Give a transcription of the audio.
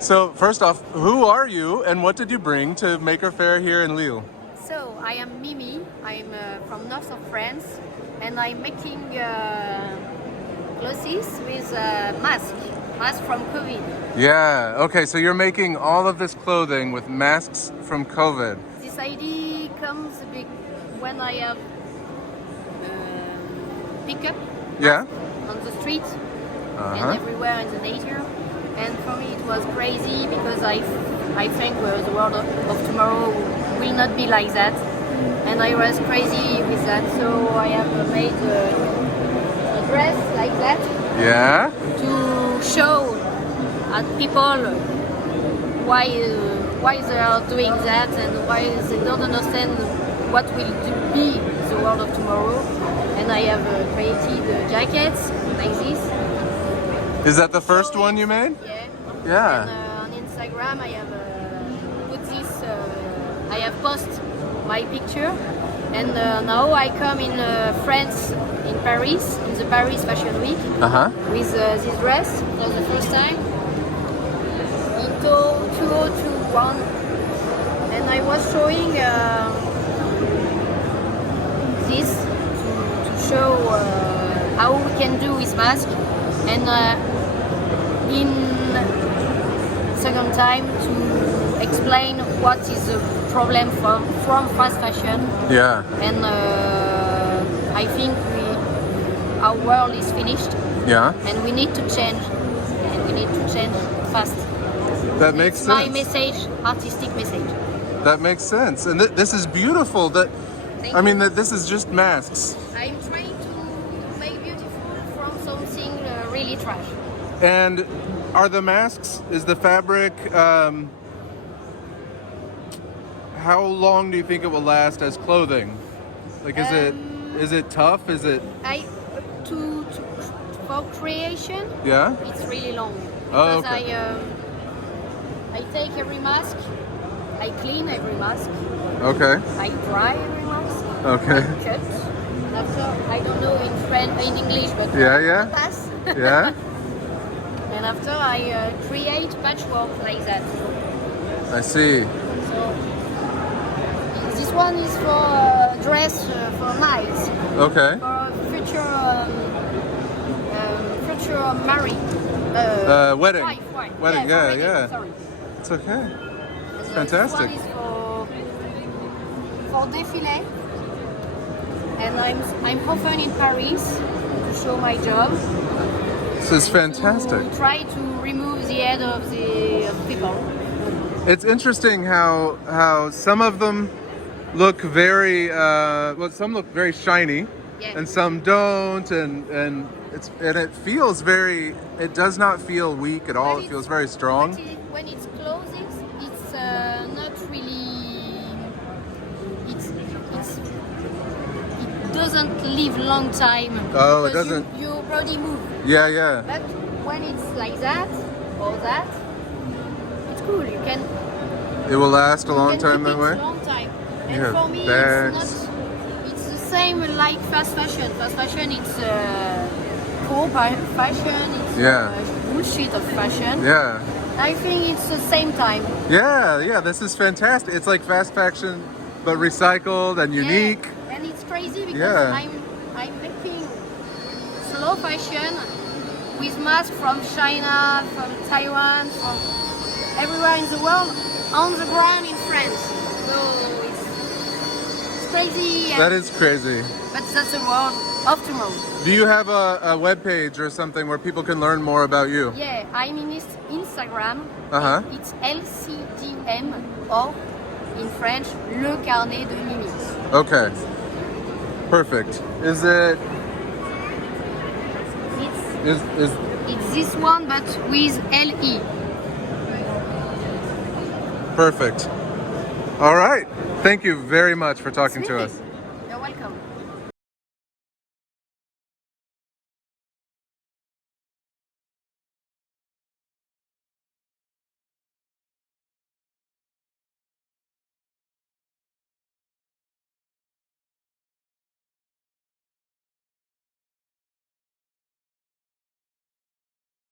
So first off, who are you and what did you bring to Maker Faire here in Lille? So I am Mimi. I'm from north of France, and I'm making clothes with mask from COVID. Yeah, okay, so you're making all of this clothing with masks from COVID. This idea comes big when I have pickup Yeah? on the street and everywhere in the nature. And for me it was crazy because I think the world of tomorrow will not be like that. And I was crazy with that, so I have made a dress like that. Yeah? To show at people why they are doing that and why they don't understand what will be the world of tomorrow. And I have created jackets like this. Is that the first one you made? Yeah. Yeah. And on Instagram I have put this, I have posted my picture. And now I come in France, in Paris, in the Paris Fashion Week, with this dress for the first time in 2021, and I was showing this to show how we can do with mask, and in second time to explain what is the problem from fast fashion. Yeah. And I think our world is finished. Yeah. And we need to change. And we need to change fast. That makes sense. My message, artistic message. That makes sense. And this is beautiful. This is just masks. I'm trying to make beautiful from something really trash. And are the masks, is the fabric, how long do you think it will last as clothing? Like, is it tough? Is it? For creation, yeah, it's really long. Oh, Because okay. I take every mask, I clean every mask, Okay. I dry every mask, Okay. I cut. And after, I don't know in English, but Yeah. pass. Yeah. And after I create patchwork like that. I see. So this one is for dress for nights. Okay. For future marriage. Wedding. Wife. Wedding. Yeah. Yeah. Sorry. It's okay. So Fantastic. This one is for défilé, and I'm often in Paris to show my job. This is fantastic. To try to remove the head of the people. It's interesting how some of them look very some look very shiny, Yeah. and some don't, and it feels very. It does not feel weak at all. But It feels very strong. When it's closed, it's not really. It doesn't live long time. Oh, it because doesn't. Your body moves. Yeah. But when it's like that or that, it's cool. You can. It will last a long can time keep that it way. Long time. And You have for me, bags. it's not. It's the same like fast fashion. Fast fashion, it's poor fashion. It's bullshit of fashion. Yeah. I think it's the same time. Yeah. This is fantastic. It's like fast fashion, but recycled and unique. Yeah. And it's crazy because Yeah. I'm making slow fashion with masks from China, from Taiwan, from everywhere in the world on the ground in France. So it's crazy. That is crazy. But that's the world of tomorrow. Do you have a web page or something where people can learn more about you? Yeah, I'm in Instagram. It's LCDM, or in French, Le Carnet de Mimi. Okay. Perfect. Is it? It's this one, but with LE. Perfect. All right. Thank you very much for talking to us. You're welcome.